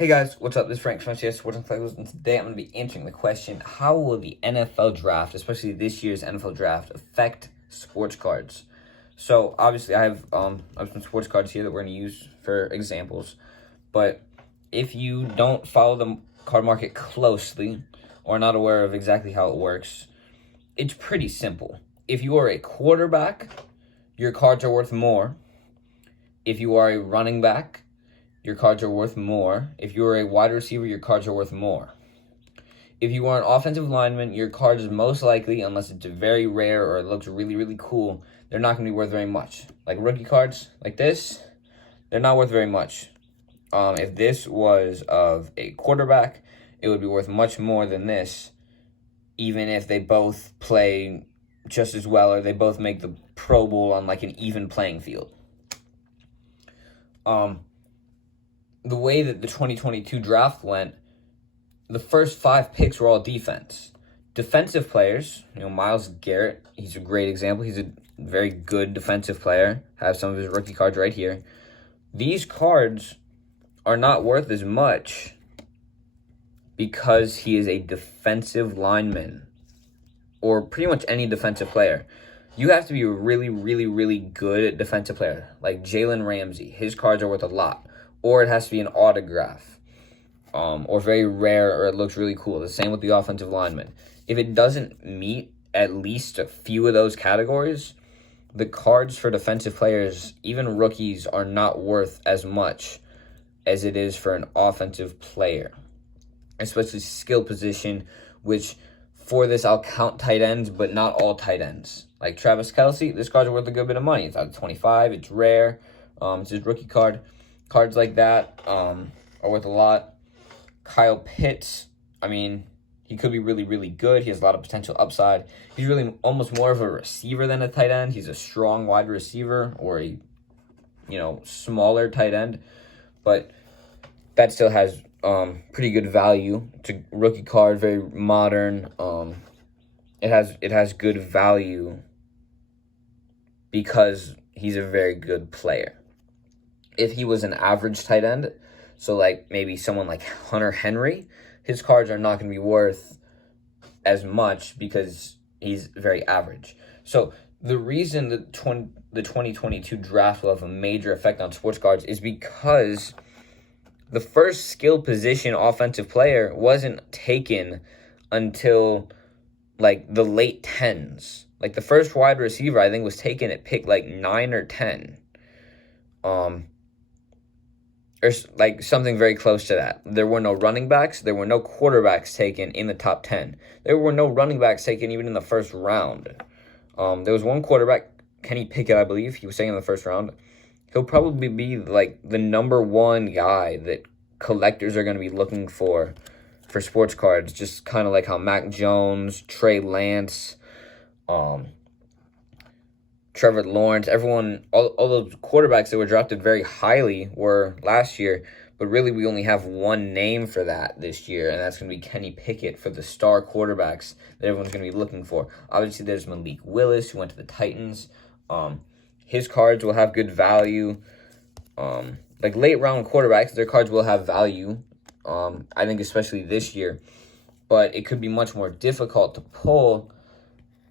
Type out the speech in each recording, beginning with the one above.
Hey guys, what's up? This is Frank from Sports and Collectibles, and today I'm going to be answering the question: how will the NFL draft, especially this year's NFL draft, affect sports cards? So obviously, I have some sports cards here that we're going to use for examples. But if you don't follow the card market closely or not aware of exactly how it works, it's pretty simple. If you are a quarterback, your cards are worth more. If you are a running back, your cards are worth more. If you are a wide receiver, your cards are worth more. If you are an offensive lineman, your cards most likely, unless it's very rare or it looks really, really cool, they're not going to be worth very much. Like rookie cards like this, they're not worth very much. If this was of a quarterback, it would be worth much more than this, even if they both play just as well or they both make the Pro Bowl on like an even playing field. The way that the 2022 draft went, the first 5 picks were all defense. Defensive players, Myles Garrett, he's a great example. He's a very good defensive player. I have some of his rookie cards right here. These cards are not worth as much because he is a defensive lineman or pretty much any defensive player. You have to be a really, really, really good defensive player. Like Jalen Ramsey, his cards are worth a lot. Or it has to be an autograph, or very rare, or it looks really cool. The same with the offensive lineman. If it doesn't meet at least a few of those categories, the cards for defensive players, even rookies, are not worth as much as it is for an offensive player, especially skill position, which for this I'll count tight ends, but not all tight ends. Like Travis Kelce, this card's worth a good bit of money. It's out of 25. It's rare. It's his rookie card. Cards like that are worth a lot. Kyle Pitts, he could be really, really good. He has a lot of potential upside. He's really almost more of a receiver than a tight end. He's a strong wide receiver or a, smaller tight end. But that still has pretty good value. It's a rookie card, very modern. It has good value because he's a very good player. If he was an average tight end, so like maybe someone like Hunter Henry, his cards are not going to be worth as much because he's very average. So the reason the 2022 draft will have a major effect on sports cards is because the first skill position offensive player wasn't taken until like the late 10s. Like the first wide receiver I think was taken at pick like 9 or 10. Or like something very close to that. There were no running backs. There were no quarterbacks taken in the top 10. There were no running backs taken even in the first round. There was one quarterback, Kenny Pickett, I believe. He was taken in the first round. He'll probably be like the number one guy that collectors are going to be looking for sports cards. Just kind of like how Mac Jones, Trey Lance, Trevor Lawrence, everyone, all those quarterbacks that were drafted very highly were last year, but really we only have one name for that this year, and that's going to be Kenny Pickett for the star quarterbacks that everyone's going to be looking for. Obviously, there's Malik Willis, who went to the Titans. His cards will have good value. Like late-round quarterbacks, their cards will have value, I think especially this year, but it could be much more difficult to pull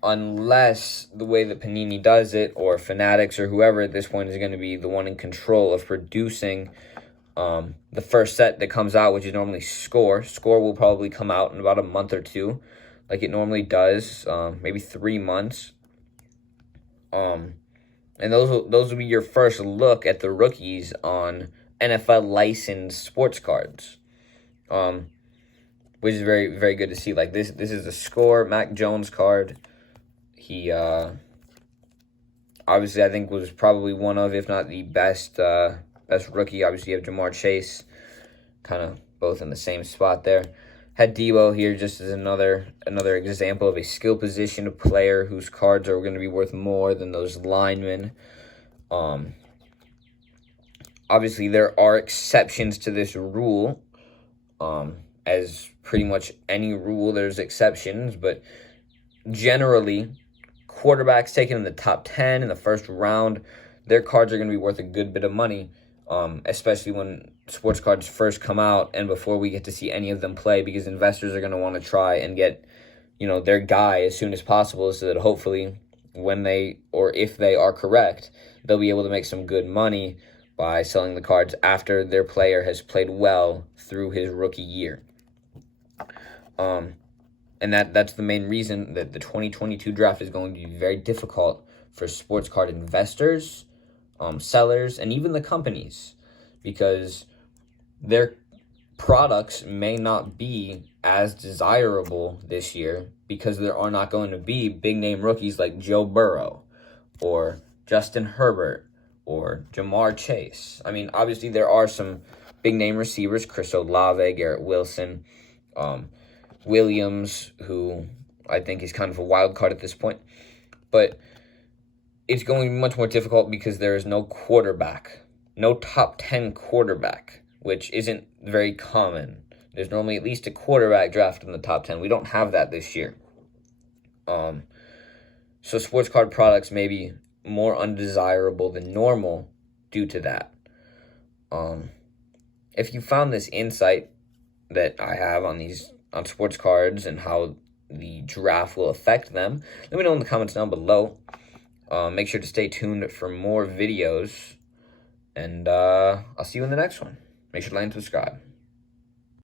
unless the way that Panini does it or Fanatics or whoever at this point is going to be the one in control of producing the first set that comes out, which is normally Score. Score will probably come out in about a month or two, like it normally does, maybe 3 months. And those will be your first look at the rookies on NFL licensed sports cards, which is very, very good to see. Like this is a Score Mac Jones card. He obviously I think was probably one of, if not the best rookie. Obviously you have Jamar Chase, kind of both in the same spot there. Had Debo here just as another example of a skill position player whose cards are going to be worth more than those linemen. Obviously there are exceptions to this rule. As pretty much any rule, there's exceptions, but generally quarterbacks taken in the top 10 in the first round, their cards are going to be worth a good bit of money. especially when sports cards first come out and before we get to see any of them play, because investors are going to want to try and get, their guy as soon as possible, so that hopefully when they, or if they are correct, they'll be able to make some good money by selling the cards after their player has played well through his rookie year. And that's the main reason that the 2022 draft is going to be very difficult for sports card investors, sellers, and even the companies, because their products may not be as desirable this year because there are not going to be big name rookies like Joe Burrow or Justin Herbert or Jamar Chase. I mean, obviously there are some big name receivers, Chris Olave, Garrett Wilson, Williams, who I think is kind of a wild card at this point. But it's going to be much more difficult because there is no quarterback, no top 10 quarterback, which isn't very common. There's normally at least a quarterback drafted in the top 10. We don't have that this year. So sports card products may be more undesirable than normal due to that. If you found this insight that I have on sports cards and how the draft will affect them, let me know in the comments down below. Make sure to stay tuned for more videos, and I'll see you in the next one. Make sure to like and subscribe.